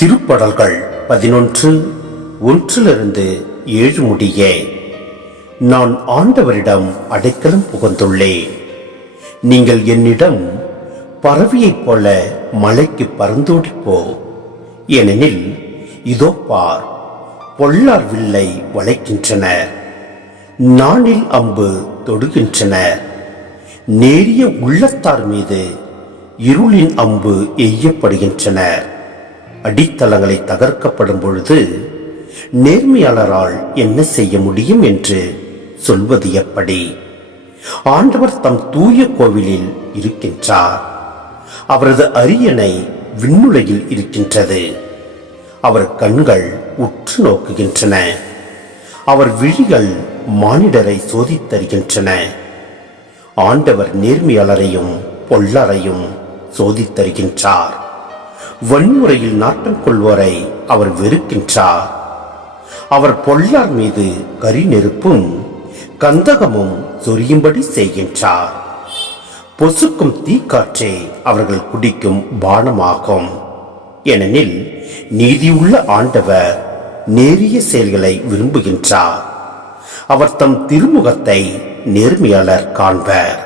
திருப்பாடல்கள் 11:1-7 முடிய. நான் ஆண்டவரிடம் அடைக்கலம் புகுந்துள்ளேன். நீங்கள் என்னிடம் பறவையைப் போல மலைக்கு பறந்தோடிப்போ, ஏனெனில் இதோ பார், பொல்லார் வில்லை வளைக்கின்றனர், நாணில் அம்பு தொடுகின்றனர், நேரிய உள்ளத்தார் மீது இருளின் அம்பு எய்யப்படுகின்றனர். அடித்தளங்களை தகர்க்கப்படும் பொழுது நேர்மையாளரால் என்ன செய்ய முடியும் என்று சொல்வது எப்படி? ஆண்டவர் தம் தூய கோவிலில் இருக்கின்றார். அவரது அரியணை விண்ணுலகில் இருக்கின்றது. அவர் கண்கள் உற்று நோக்குகின்றன. அவர் விழிகள் மானிடரை சோதித்தருகின்றன. ஆண்டவர் நேர்மையாளரையும் பொல்லாரையும் சோதித்தருகின்றார். வன்முறையில் நாட்டம் கொள்வோரை அவர் வெறுக்கின்றார். அவர் பொல்லார் மீது கரி நெருப்பும் கந்தகமும் சொரியும்படி செய்கின்றார். பொசுக்கும் தீக்காற்றே அவர்கள் குடிக்கும் பானமாகும். ஏனெனில் நீதியுள்ள ஆண்டவர் நேரிய செயல்களை விரும்புகின்றார். அவர் தம் திருமுகத்தை நேர்மையாளர் காண்பர்.